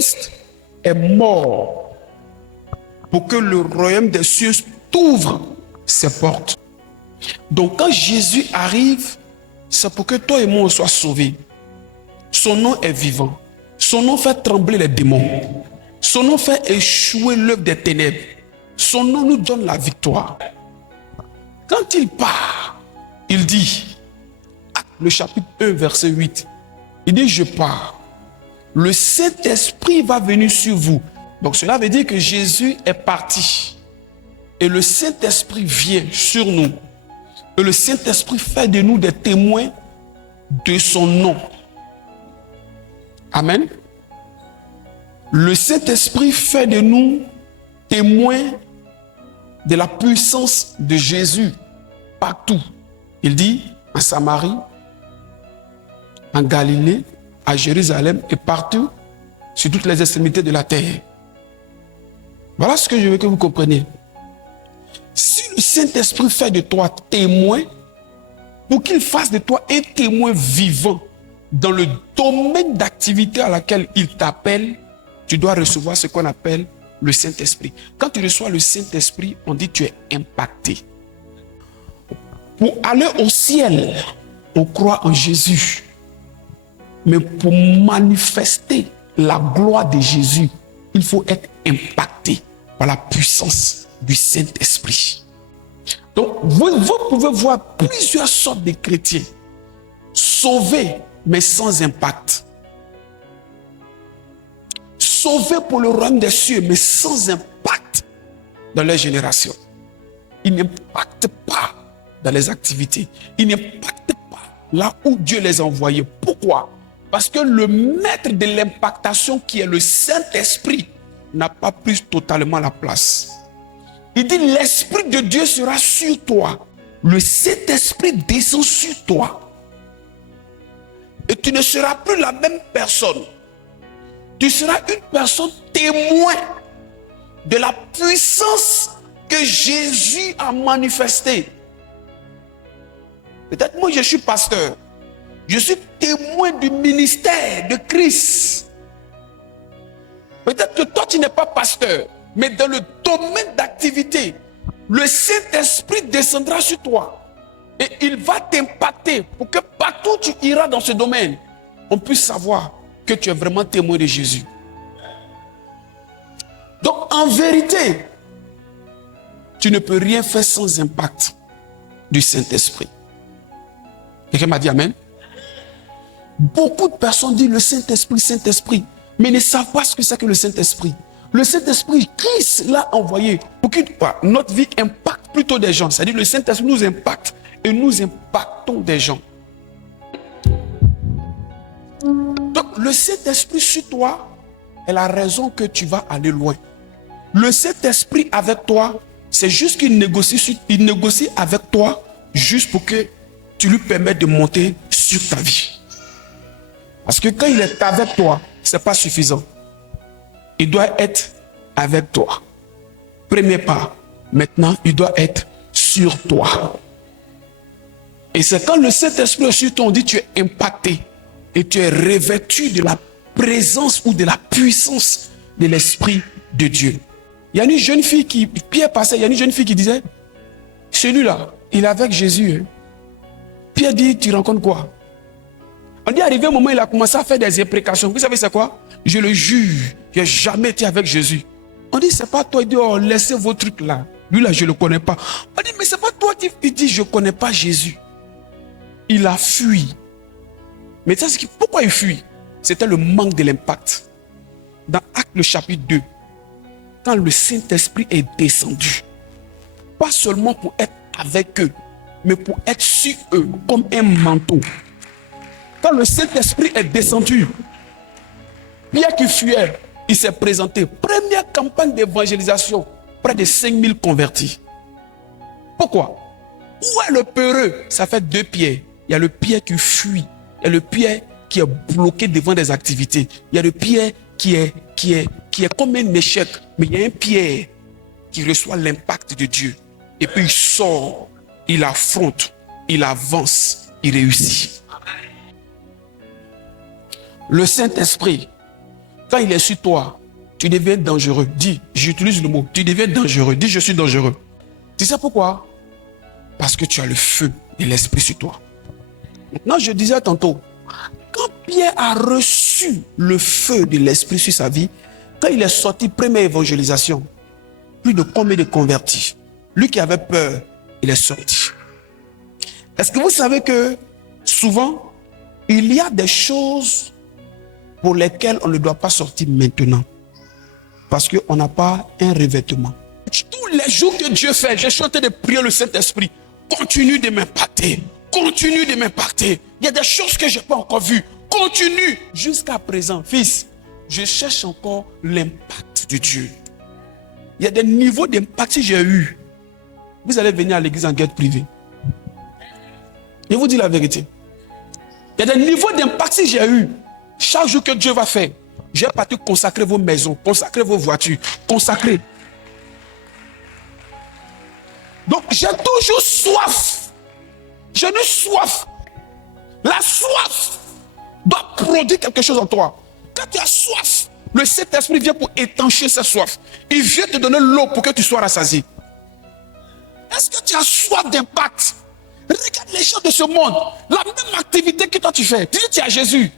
Christ est mort pour que le royaume des cieux t'ouvre ses portes. Donc quand Jésus arrive, c'est pour que toi et moi on soit sauvés. Son nom est vivant. Son nom fait trembler les démons. Son nom fait échouer l'œuvre des ténèbres. Son nom nous donne la victoire. Quand il part, il dit, le chapitre 1, verset 8, il dit, je pars. Le Saint-Esprit va venir sur vous. Donc cela veut dire que Jésus est parti. Et le Saint-Esprit vient sur nous. Et le Saint-Esprit fait de nous des témoins de son nom. Amen. Le Saint-Esprit fait de nous témoins de la puissance de Jésus partout. Il dit en Samarie, en Galilée, à Jérusalem et partout sur toutes les extrémités de la terre. Voilà ce que je veux que vous compreniez. Si le Saint-Esprit fait de toi témoin, pour qu'il fasse de toi un témoin vivant dans le domaine d'activité à laquelle il t'appelle, tu dois recevoir ce qu'on appelle le Saint-Esprit. Quand tu reçois le Saint-Esprit, on dit que tu es impacté. Pour aller au ciel, on croit en Jésus. Mais pour manifester la gloire de Jésus, il faut être impacté par la puissance du Saint-Esprit. Donc, vous pouvez voir plusieurs sortes de chrétiens sauvés, mais sans impact. Sauvés pour le royaume des cieux, mais sans impact dans leur génération. Ils n'impactent pas dans les activités. Ils n'impactent pas là où Dieu les a envoyés. Pourquoi? Parce que le maître de l'impactation, qui est le Saint-Esprit, n'a pas pris totalement la place. Il dit, l'Esprit de Dieu sera sur toi. Le Saint-Esprit descend sur toi. Et tu ne seras plus la même personne. Tu seras une personne témoin de la puissance que Jésus a manifestée. Peut-être moi je suis pasteur. Je suis témoin du ministère de Christ. Peut-être que toi tu n'es pas pasteur, mais dans le domaine d'activité, le Saint-Esprit descendra sur toi et il va t'impacter pour que partout où tu iras dans ce domaine, on puisse savoir que tu es vraiment témoin de Jésus. Donc en vérité, tu ne peux rien faire sans impact du Saint-Esprit. Quelqu'un m'a dit amen? Beaucoup de personnes disent le Saint-Esprit, Saint-Esprit, mais ne savent pas ce que c'est que le Saint-Esprit. Le Saint-Esprit, Christ l'a envoyé pour que notre vie impacte plutôt des gens. C'est-à-dire le Saint-Esprit nous impacte et nous impactons des gens. Donc le Saint-Esprit sur toi est la raison que tu vas aller loin. Le Saint-Esprit avec toi, c'est juste qu'il négocie avec toi juste pour que tu lui permettes de monter sur ta vie. Parce que quand il est avec toi, ce n'est pas suffisant. Il doit être avec toi. Premier pas. Maintenant, il doit être sur toi. Et c'est quand le Saint-Esprit est sur toi, on dit tu es impacté et tu es revêtu de la présence ou de la puissance de l'Esprit de Dieu. Il y a une jeune fille qui, Pierre passait, il y a une jeune fille qui disait, celui-là, il est avec Jésus. Pierre dit, tu rencontres quoi? On dit, arrivé un moment, il a commencé à faire des imprécations. Vous savez c'est quoi? Je le jure, je n'ai jamais été avec Jésus. On dit, c'est pas toi. Il dit, oh, laissez vos trucs là. Lui là, je ne le connais pas. On dit, mais c'est pas toi qui... Il dit, je ne connais pas Jésus. Il a fui. Mais tu sais pourquoi il fuit? C'était le manque de l'impact. Dans Actes le chapitre 2, quand le Saint-Esprit est descendu, pas seulement pour être avec eux, mais pour être sur eux comme un manteau. Quand le Saint-Esprit est descendu, Pierre qui fuyait, il s'est présenté. Première campagne d'évangélisation, près de 5000 convertis. Pourquoi? Où est le peureux? Ça fait deux Pierre. Il y a le Pierre qui fuit. Il y a le Pierre qui est bloqué devant des activités. Il y a le Pierre qui est comme un échec. Mais il y a un Pierre qui reçoit l'impact de Dieu. Et puis il sort, il affronte, il avance, il réussit. Le Saint-Esprit Quand il est sur toi, tu deviens dangereux. Dis, j'utilise le mot, tu deviens dangereux. Dis, je suis dangereux. Tu sais pourquoi? Parce que tu as le feu de l'esprit sur toi. Maintenant, je disais tantôt, quand Pierre a reçu le feu de l'esprit sur sa vie, quand il est sorti, première évangélisation, plus de combien de convertis? Lui qui avait peur, il est sorti. Est-ce que vous savez que souvent, il y a des choses pour lesquelles on ne doit pas sortir maintenant? Parce qu'on n'a pas un revêtement. Tous les jours que Dieu fait, j'ai chanté de prier le Saint-Esprit. Continue de m'impacter. Continue de m'impacter. Il y a des choses que je n'ai pas encore vues. Continue. Jusqu'à présent, fils, je cherche encore l'impact de Dieu. Il y a des niveaux d'impact que j'ai eu. Vous allez venir à l'église en guette privée. Je vous dis la vérité. Il y a des niveaux d'impact que j'ai eu. Chaque jour que Dieu va faire, j'ai parti consacrer vos maisons, consacrer vos voitures, consacrer. Donc j'ai toujours soif. J'ai une soif. La soif doit produire quelque chose en toi. Quand tu as soif, le Saint-Esprit vient pour étancher cette soif. Il vient te donner l'eau pour que tu sois rassasié. Est-ce que tu as soif d'impact? Regarde les gens de ce monde. La même activité que toi tu fais. Dis tu as Jésus.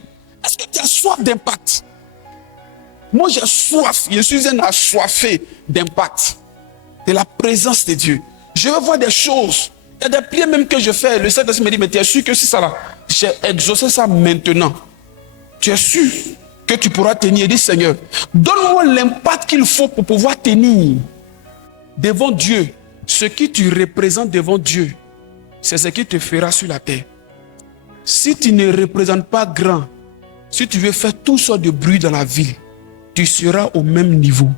Est-ce que tu as soif d'impact? Moi j'ai soif. Je suis un assoiffé d'impact. De la présence de Dieu. Je veux voir des choses. Il y a des prières même que je fais. Le Saint-Esprit me dit, mais tu es sûr que c'est ça là? J'ai exaucé ça maintenant. Tu es sûr que tu pourras tenir? Dis Seigneur, donne-moi l'impact qu'il faut pour pouvoir tenir devant Dieu. Ce qui tu représentes devant Dieu, c'est ce qui te fera sur la terre. Si tu ne représentes pas grand, si tu veux faire tout sorte de bruit dans la ville, tu seras au même niveau.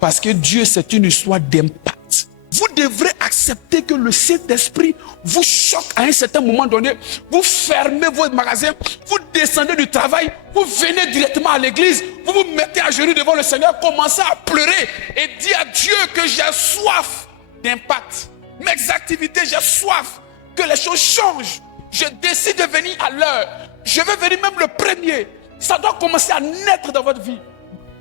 Parce que Dieu, c'est une histoire d'impact. Vous devrez accepter que le Saint-Esprit vous choque à un certain moment donné. Vous fermez vos magasins, vous descendez du travail, vous venez directement à l'église, vous vous mettez à genoux devant le Seigneur, commencez à pleurer et dire à Dieu que j'ai soif d'impact. Mes activités, j'ai soif que les choses changent. Je décide de venir à l'heure. Je veux venir même le premier. Ça doit commencer à naître dans votre vie.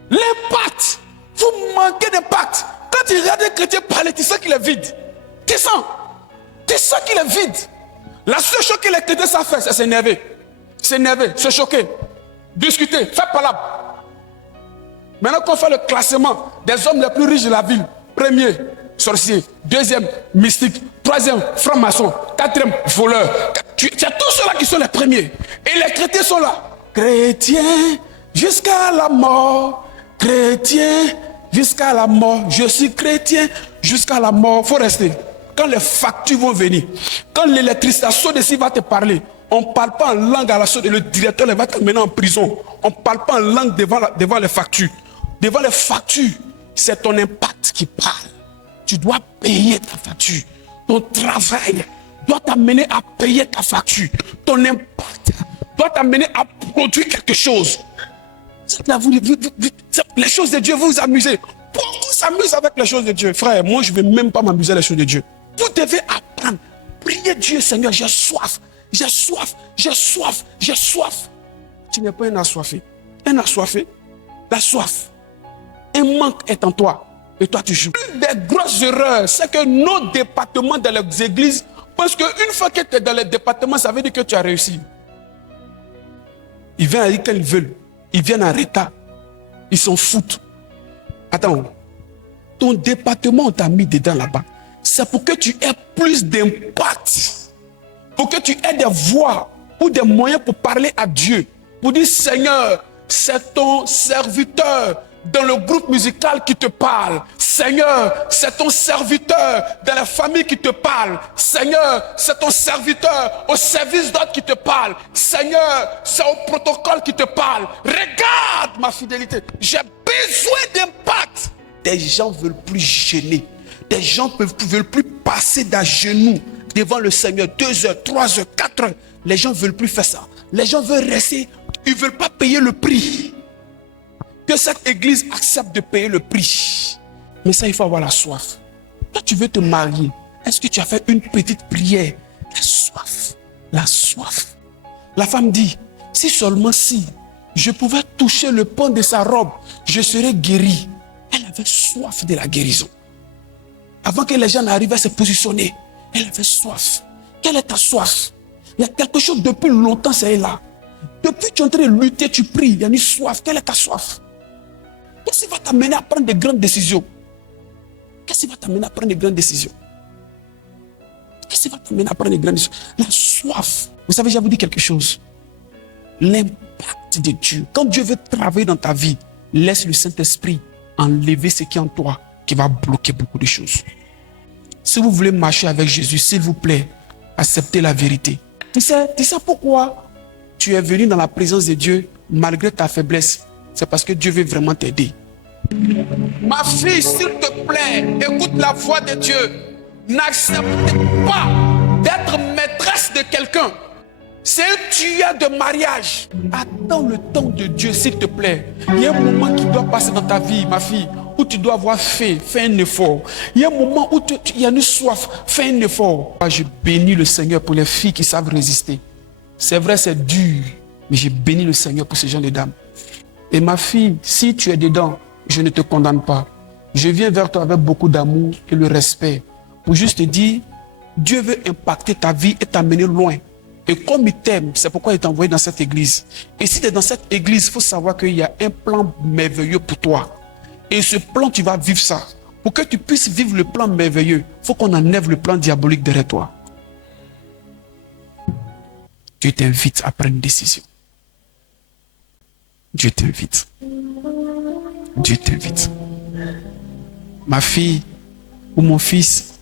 L'impact. Vous manquez d'impact. Quand tu regardes un chrétien parler, tu sens qu'il est vide. Tu sens qu'il est vide. La seule chose que les chrétiens savent faire, c'est s'énerver. S'énerver, se choquer, discuter, faire palabre. Maintenant qu'on fait le classement des hommes les plus riches de la ville, premier, sorcier, deuxième, mystique, troisième, franc-maçon, quatrième, voleur. Tu as tous ceux-là qui sont les premiers. Et les chrétiens sont là. Chrétien jusqu'à la mort. Chrétien jusqu'à la mort. Je suis chrétien jusqu'à la mort. Il faut rester. Quand les factures vont venir, quand l'électricité, la Sodeci va te parler, on ne parle pas en langue à la Sodeci. Le directeur va t'amener en prison. On ne parle pas en langue devant les factures. Devant les factures, c'est ton impact qui parle. Tu dois payer ta facture. Ton travail doit t'amener à payer ta facture. Ton impact doit t'amener à produire quelque chose. Les choses de Dieu, vous vous amusez. Pourquoi on s'amuse avec les choses de Dieu? Frère, moi je ne vais même pas m'amuser avec les choses de Dieu. Vous devez apprendre. Priez Dieu, Seigneur, j'ai soif. J'ai soif. J'ai soif. J'ai soif. Tu n'es pas un assoiffé. Un assoiffé, la soif. Un manque est en toi. Et toi tu joues. Une des grosses erreurs, c'est que nos départements dans les églises, parce qu'une fois que tu es dans les départements, ça veut dire que tu as réussi. Ils viennent avec quand ils veulent. Ils viennent en retard. Ils s'en foutent. Attends. Ton département, on t'a mis dedans là-bas. C'est pour que tu aies plus d'impact. Pour que tu aies des voix ou des moyens pour parler à Dieu. Pour dire, Seigneur, c'est ton serviteur dans le groupe musical qui te parle. Seigneur, c'est ton serviteur dans la famille qui te parle. Seigneur, c'est ton serviteur au service d'ordre qui te parle. Seigneur, c'est au protocole qui te parle. Regarde ma fidélité. J'ai besoin d'impact. Des gens ne veulent plus gêner. Des gens ne veulent plus passer d'à genoux devant le Seigneur 2 heures, 3 heures, 4 heures. Les gens ne veulent plus faire ça. Les gens veulent rester. Ils ne veulent pas payer le prix. Que cette église accepte de payer le prix. Mais ça, il faut avoir la soif. Toi, tu veux te marier. Est-ce que tu as fait une petite prière? La soif. La soif. La femme dit, si seulement si je pouvais toucher le pan de sa robe, je serais guéri. Elle avait soif de la guérison. Avant que les gens n'arrivent à se positionner, elle avait soif. Quelle est ta soif? Il y a quelque chose depuis longtemps, c'est là. Depuis que tu es en train de lutter, tu pries, il y a une soif. Quelle est ta soif? Qu'est-ce qui va t'amener à prendre de grandes décisions? Qu'est-ce qui va t'amener à prendre de grandes décisions? Qu'est-ce qui va t'amener à prendre de grandes décisions? La soif. Vous savez, je vais vous dire quelque chose. L'impact de Dieu. Quand Dieu veut travailler dans ta vie, laisse le Saint-Esprit enlever ce qui est en toi, qui va bloquer beaucoup de choses. Si vous voulez marcher avec Jésus, s'il vous plaît, acceptez la vérité. Tu sais pourquoi tu es venu dans la présence de Dieu malgré ta faiblesse? C'est parce que Dieu veut vraiment t'aider. Ma fille, s'il te plaît, écoute la voix de Dieu. N'accepte pas d'être maîtresse de quelqu'un. C'est un tueur de mariage. Attends le temps de Dieu, s'il te plaît. Il y a un moment qui doit passer dans ta vie, ma fille, où tu dois avoir fait un effort. Il y a un moment où il y a une soif, fais un effort. Je bénis le Seigneur pour les filles qui savent résister. C'est vrai, c'est dur, mais je bénis le Seigneur pour ces gens de dames. Et ma fille, si tu es dedans, je ne te condamne pas. Je viens vers toi avec beaucoup d'amour et le respect pour juste te dire, Dieu veut impacter ta vie et t'amener loin. Et comme il t'aime, c'est pourquoi il t'a envoyé dans cette église. Et si tu es dans cette église, il faut savoir qu'il y a un plan merveilleux pour toi. Et ce plan, tu vas vivre ça. Pour que tu puisses vivre le plan merveilleux, il faut qu'on enlève le plan diabolique derrière toi. Dieu t'invite à prendre une décision. Dieu t'invite. Dieu t'invite. Ma fille ou mon fils,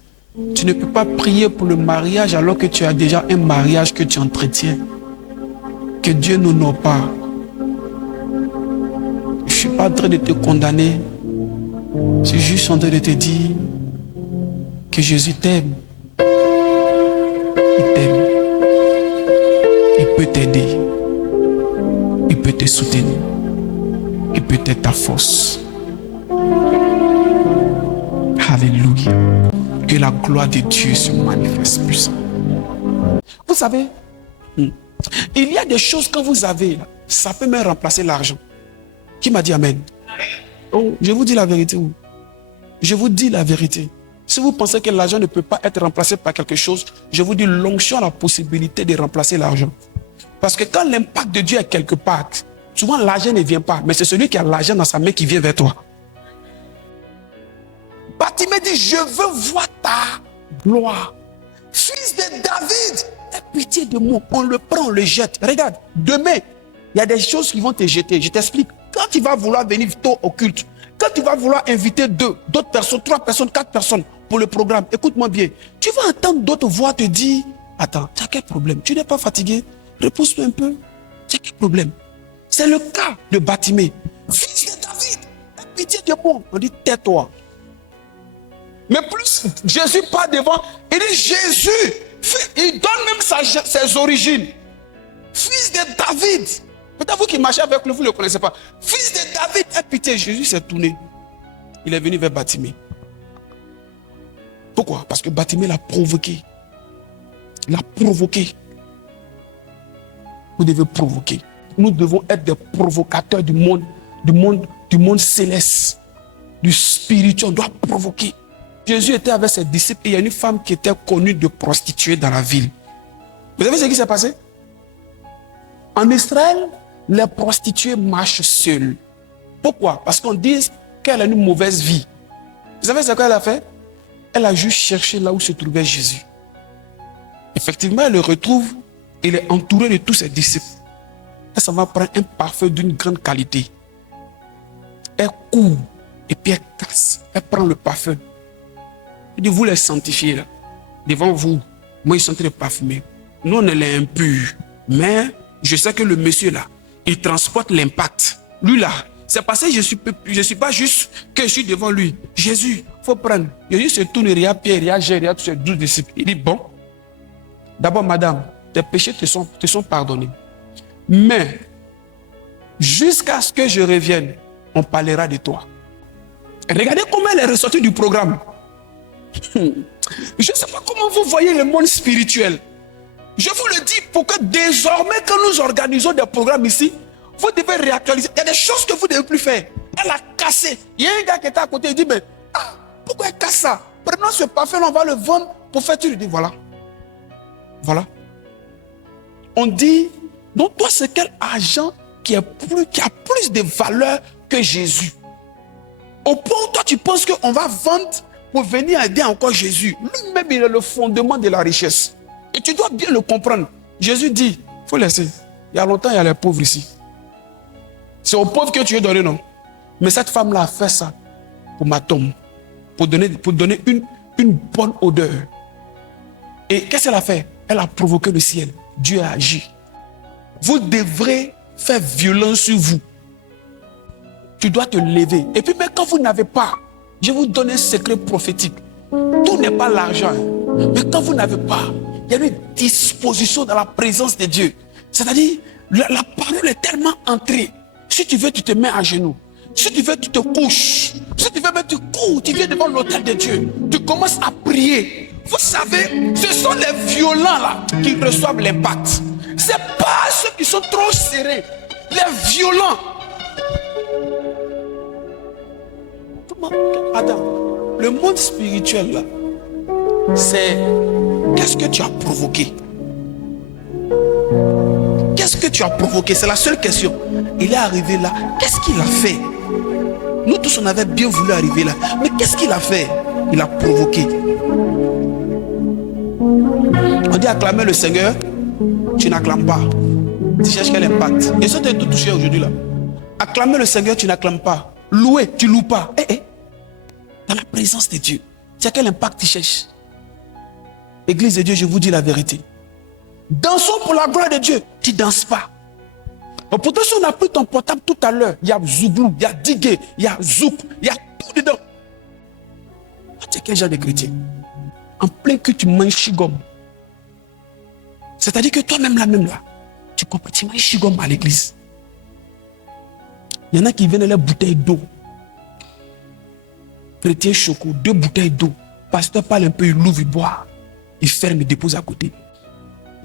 tu ne peux pas prier pour le mariage alors que tu as déjà un mariage que tu entretiens. Que Dieu n'honore pas. Je ne suis pas en train de te condamner. Je suis juste en train de te dire que Jésus t'aime. Il t'aime. Il peut t'aider. Il peut te soutenir. Il peut être ta force. Alléluia. Que la gloire de Dieu se manifeste puissant. Vous savez, il y a des choses quand vous avez, ça peut même remplacer l'argent. Qui m'a dit amen? Oh, je vous dis la vérité. Je vous dis la vérité. Si vous pensez que l'argent ne peut pas être remplacé par quelque chose, je vous dis, l'onction a la possibilité de remplacer l'argent. Parce que quand l'impact de Dieu est quelque part, souvent l'argent ne vient pas, mais c'est celui qui a l'argent dans sa main qui vient vers toi. Bartimée dit, je veux voir ta gloire. Fils de David, aie pitié de moi. On le prend, on le jette. Regarde, demain, il y a des choses qui vont te jeter. Je t'explique. Quand tu vas vouloir venir tôt au culte, quand tu vas vouloir inviter d'autres personnes, 3 personnes, 4 personnes pour le programme, écoute-moi bien. Tu vas entendre d'autres voix te dire, attends, tu as quel problème? Tu n'es pas fatigué? Repousse-toi un peu. Tu as quel problème? C'est le cas de Bartimée. Fils de David, aie pitié de moi. On dit, tais-toi. Mais plus Jésus part devant, il dit Jésus, il donne même ses origines. Fils de David. Peut-être vous qui marchez avec lui, vous ne le connaissez pas. Fils de David, aie pitié. Jésus s'est tourné. Il est venu vers Bartimée. Pourquoi? Parce que Bartimée l'a provoqué. Il l'a provoqué. Vous devez provoquer. Nous devons être des provocateurs du monde céleste, du spirituel. On doit provoquer. Jésus était avec ses disciples et il y a une femme qui était connue de prostituée dans la ville. Vous savez ce qui s'est passé? En Israël, les prostituées marchent seules. Pourquoi? Parce qu'on dit qu'elle a une mauvaise vie. Vous savez ce qu'elle a fait? Elle a juste cherché là où se trouvait Jésus. Effectivement, elle le retrouve. Il est entouré de tous ses disciples. Elle s'en va prendre un parfum d'une grande qualité. Elle court et puis elle casse. Elle prend le parfum. Elle dit, vous les sanctifiez là, devant vous. Moi, ils sont très parfumés. Nous, on est impurs. Mais je sais que le monsieur là, il transporte l'impact. Lui là, c'est parce que je suis pas juste que je suis devant lui. Jésus, il faut prendre. Jésus se tourne, il y a Pierre, il y a Jean, il y a tous ses 12 disciples. Il dit, bon, d'abord, madame, tes péchés te sont pardonnés. Mais, jusqu'à ce que je revienne, on parlera de toi. Regardez comment elle est ressortie du programme. Je ne sais pas comment vous voyez le monde spirituel. Je vous le dis pour que désormais, quand nous organisons des programmes ici, Vous devez réactualiser. Il y a des choses que vous ne devez plus faire. Elle a cassé. Il y a un gars qui était à côté, il dit, mais pourquoi elle casse ça? Prenons ce parfum, on va le vendre pour faire. Tu lui dis, voilà. Voilà. On dit, donc toi, c'est quel argent qui a plus de valeur que Jésus? Au point où toi, tu penses qu'on va vendre pour venir aider encore Jésus. Lui-même, il est le fondement de la richesse. Et tu dois bien le comprendre. Jésus dit, il faut laisser. Il y a longtemps, il y a les pauvres ici. C'est aux pauvres que tu veux donner, non? Mais cette femme-là a fait ça pour ma tombe. Pour donner une bonne odeur. Et qu'est-ce qu'elle a fait? Elle a provoqué le ciel. Dieu a agi. Vous devrez faire violence sur vous. Tu dois te lever. Et puis, même quand vous n'avez pas, je vous donne un secret prophétique. Tout n'est pas l'argent. Mais quand vous n'avez pas, il y a une disposition dans la présence de Dieu. C'est-à-dire, la parole est tellement entrée. Si tu veux, tu te mets à genoux. Si tu veux, tu te couches. Si tu veux, tu cours. Tu viens devant l'autel de Dieu. Tu commences à prier. Vous savez, ce sont les violents là qui reçoivent l'impact. Ce n'est pas ceux qui sont trop serrés. Les violents. Attends, le monde spirituel là, c'est qu'est-ce que tu as provoqué? Qu'est-ce que tu as provoqué? C'est la seule question. Il est arrivé là, qu'est-ce qu'il a fait? Nous tous on avait bien voulu arriver là, mais qu'est-ce qu'il a fait? Il a provoqué. On dit acclamer le Seigneur, tu n'acclames pas. Tu cherches quel impact? Et ça t'es tout touché aujourd'hui là. Acclamer le Seigneur, tu n'acclames pas. Louer, tu loues pas. Dans la présence de Dieu, c'est quel impact tu cherches? Église de Dieu, je vous dis la vérité. Dansons pour la gloire de Dieu. Tu ne danses pas. Pourtant, si on a pris ton portable tout à l'heure, il y a Zouglou, il y a Digué, il y a Zouk, il y a tout dedans. Tu es quel genre de chrétien? En plein que tu manges chigom. C'est-à-dire que toi-même là, tu comprends, tu manges chigom à l'église. Il y en a qui viennent les bouteilles d'eau. Chrétien choco, 2 bouteilles d'eau. Pasteur parle un peu, il ouvre, il boit. Il ferme, il dépose à côté.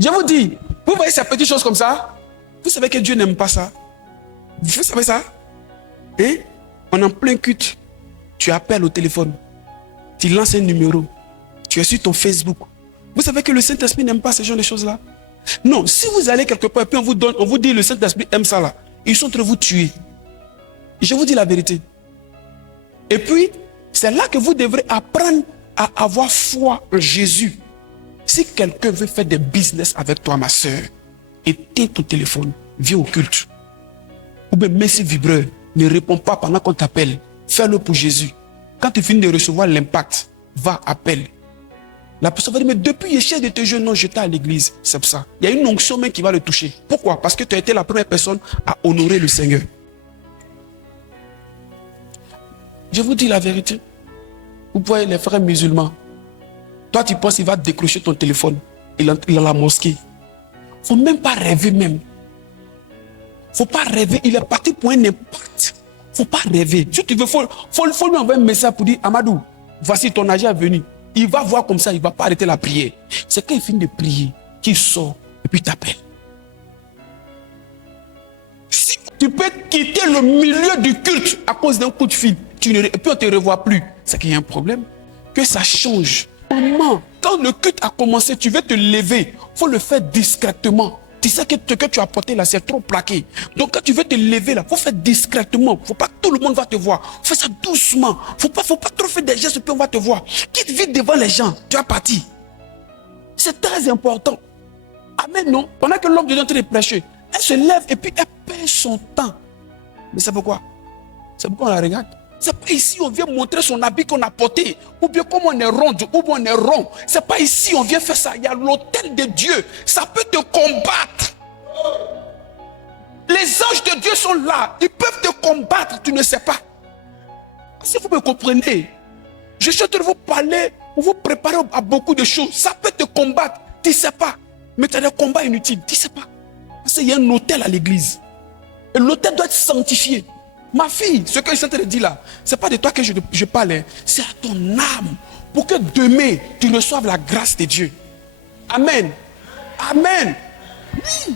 Je vous dis, vous voyez ces petites choses comme ça? Vous savez que Dieu n'aime pas ça. Vous savez ça? Et on est en plein culte. Tu appelles au téléphone. Tu lances un numéro. Tu es sur ton Facebook. Vous savez que le Saint-Esprit n'aime pas ce genre de choses-là? Non, si vous allez quelque part et puis on vous dit le Saint-Esprit aime ça là, ils sont en train de vous tuer. Je vous dis la vérité. Et puis, c'est là que vous devrez apprendre à avoir foi en Jésus. Si quelqu'un veut faire des business avec toi, ma soeur, éteins ton téléphone, viens au culte. Ou bien mets ce vibreur, ne réponds pas pendant qu'on t'appelle. Fais-le pour Jésus. Quand tu finis de recevoir l'impact, va, appelle. La personne va dire, mais depuis hier de tes jeunes, non, j'étais à l'église. C'est pour ça. Il y a une onction même qui va le toucher. Pourquoi? Parce que tu as été la première personne à honorer le Seigneur. Je vous dis la vérité. Vous voyez les frères musulmans. Toi, tu penses qu'il va décrocher ton téléphone. Il est à la mosquée. Il ne faut même pas rêver même. Il ne faut pas rêver. Il est parti pour un impact. Il ne faut pas rêver. Si tu veux, faut lui envoyer un message pour dire, Amadou, voici ton argent est venu. Il va voir comme ça, il ne va pas arrêter la prière. C'est quand il finit de prier qu'il sort et puis t'appelle. Si tu peux quitter le milieu du culte à cause d'un coup de fil, et puis on ne te revoit plus, c'est qu'il y a un problème. Que ça change. Comment? Quand le culte a commencé, tu veux te lever. Il faut le faire discrètement. Tu sais que ce que tu as porté là, c'est trop plaqué. Donc quand tu veux te lever là, il faut faire discrètement. Il ne faut pas que tout le monde va te voir. Fais ça doucement. Il ne faut pas trop faire des gestes, puis on va te voir. Quitte vite devant les gens. Tu as parti. C'est très important. Amen, non? Pendant que l'homme de Dieu est en train de prêcher, elle se lève et puis elle perd son temps. Mais c'est pourquoi? C'est pourquoi on la regarde. C'est pas ici on vient montrer son habit qu'on a porté, ou bien comme on est rond, ou bien on est rond. C'est pas ici on vient faire ça. Il y a l'autel de Dieu. Ça peut te combattre. Les anges de Dieu sont là. Ils peuvent te combattre. Tu ne sais pas. Si vous me comprenez, je suis en train de vous parler pour vous préparer à beaucoup de choses. Ça peut te combattre. Tu ne sais pas. Mais tu as des combats inutiles. Tu ne sais pas. Parce qu'il y a un autel à l'église. Et l'autel doit être sanctifié. Ma fille, ce que je suis en train de dire là, ce n'est pas de toi que je parle, c'est à ton âme. Pour que demain, tu reçoives la grâce de Dieu. Amen. Amen. Oui.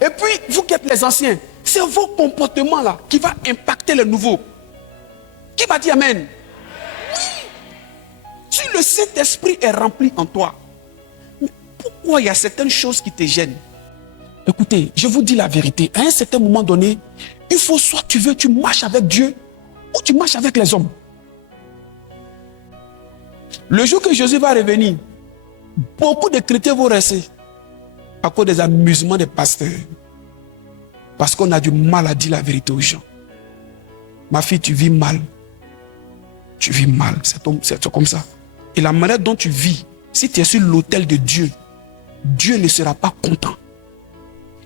Et puis, vous qui êtes les anciens, C'est vos comportements là qui va impacter les nouveaux. Qui m'a dit amen? Oui. Si le Saint-Esprit est rempli en toi, mais pourquoi il y a certaines choses qui te gênent? Écoutez, je vous dis la vérité. À un certain moment donné, il faut soit tu marches avec Dieu ou tu marches avec les hommes. Le jour que Jésus va revenir, beaucoup de chrétiens vont rester à cause des amusements des pasteurs. Parce qu'on a du mal à dire la vérité aux gens. Ma fille, tu vis mal. Tu vis mal, c'est comme ça. Et la manière dont tu vis, si tu es sur l'autel de Dieu, Dieu ne sera pas content.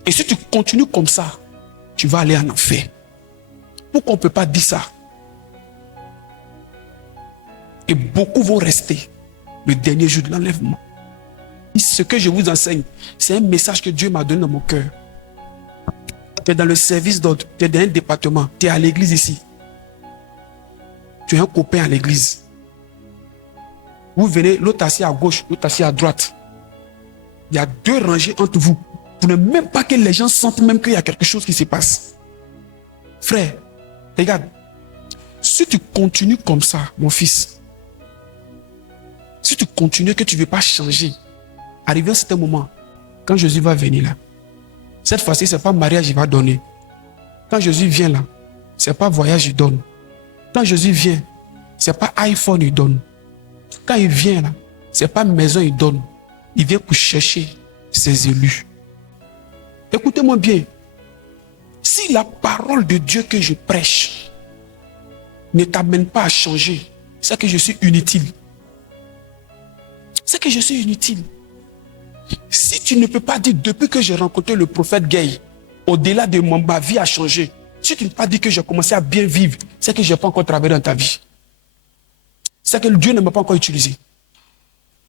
Et si tu continues comme ça, tu vas aller en enfer. Pourquoi on ne peut pas dire ça? Et beaucoup vont rester le dernier jour de l'enlèvement. Ce que je vous enseigne, c'est un message que Dieu m'a donné dans mon cœur. Tu es dans le service d'ordre, tu es dans un département, tu es à l'église ici. Tu es un copain à l'église. Vous venez, l'autre assis à gauche, l'autre assis à droite. Il y a 2 rangées entre vous. Vous ne même pas que les gens sentent même qu'il y a quelque chose qui se passe. Frère, regarde. Si tu continues comme ça, mon fils, si tu continues que tu ne veux pas changer, arrivé à un certain moment, quand Jésus va venir là, cette fois-ci, ce n'est pas mariage qu'il va donner. Quand Jésus vient là, ce n'est pas voyage qu'il donne. Quand Jésus vient, ce n'est pas iPhone qu'il donne. Quand il vient là, ce n'est pas maison qu'il donne. Il vient pour chercher ses élus. Écoutez-moi bien. Si la parole de Dieu que je prêche ne t'amène pas à changer, c'est que je suis inutile. C'est que je suis inutile. Si tu ne peux pas dire depuis que j'ai rencontré le prophète Gay, au-delà de ma vie a changé, si tu ne peux pas dire que j'ai commencé à bien vivre, c'est que je n'ai pas encore travaillé dans ta vie. C'est que Dieu ne m'a pas encore utilisé.